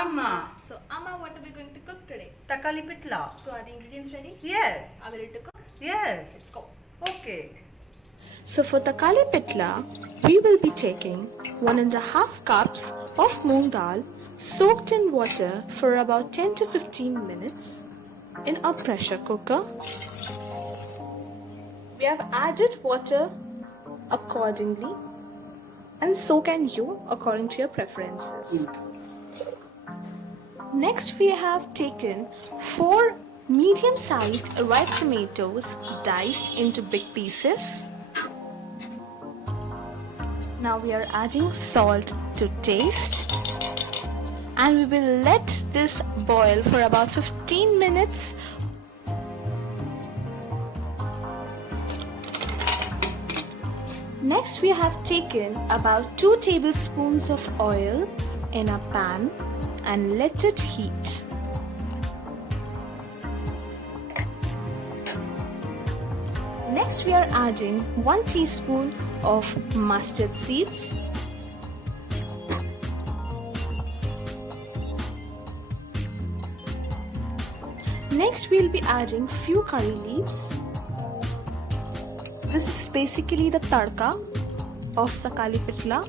Amma. So Amma, what are we going to cook today? Thakkali pitla. So are the ingredients ready? Yes. Are we ready to cook? Yes. Let's go. Okay. So for Thakkali Pitla, we will be taking 1.5 cups of Moong Dal soaked in water for about 10 to 15 minutes in a pressure cooker. We have added water accordingly, and so can you according to your preferences. Next, we have taken 4 medium-sized ripe tomatoes diced into big pieces. Now we are adding salt to taste, and we will let this boil for about 15 minutes. Next, we have taken about 2 tablespoons of oil in a pan and let it heat. Next, we are adding 1 teaspoon of mustard seeds, next we'll be adding few curry leaves. This is basically the tadka of Thakkali Pitla,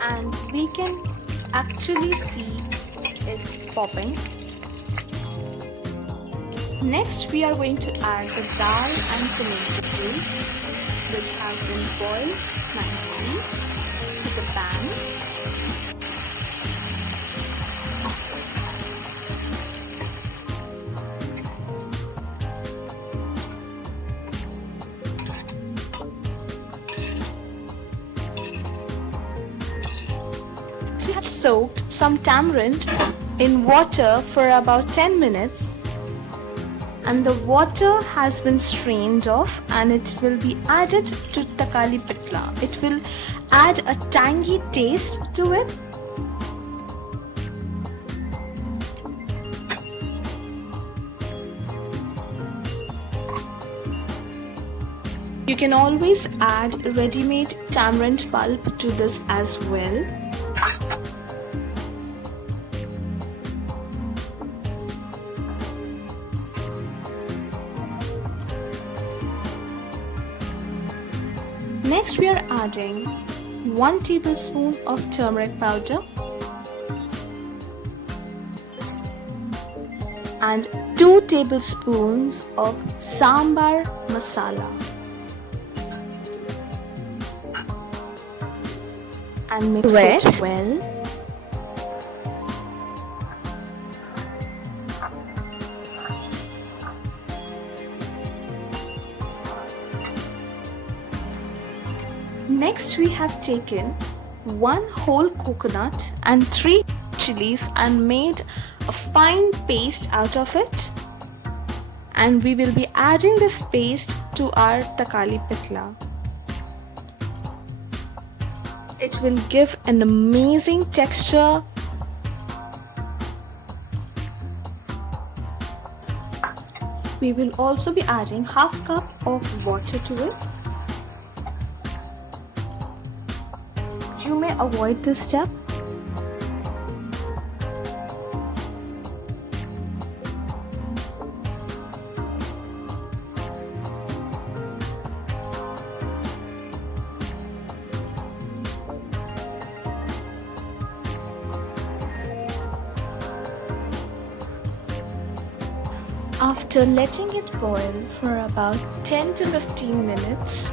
and we can actually see it popping. Next, we are going to add the dal and tomato paste, which have been boiled nicely, to the pan. We have soaked some tamarind in water for about 10 minutes. And the water has been strained off, and it will be added to Thakkali Pitla. It will add a tangy taste to it. You can always add ready-made tamarind pulp to this as well. Next, we are adding 1 tablespoon of turmeric powder and 2 tablespoons of Sambar Masala, and mix it well. Next, we have taken 1 whole coconut and 3 chilies and made a fine paste out of it. And we will be adding this paste to our Thakkali Pitla. It will give an amazing texture. We will also be adding half cup of water to it. You may avoid this step. After letting it boil for about 10 to 15 minutes,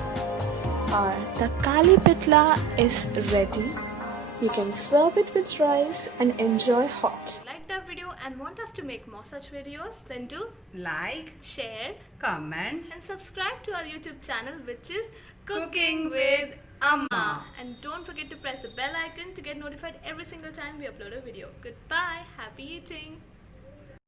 our Thakkali Pitla is ready. You can serve it with rice and enjoy hot. Like the video and want us to make more such videos, then do Like, share, comments, and subscribe to our YouTube channel, which is Cooking with Amma. And don't forget to press the bell icon to get notified every single time we upload a video. Goodbye, happy eating.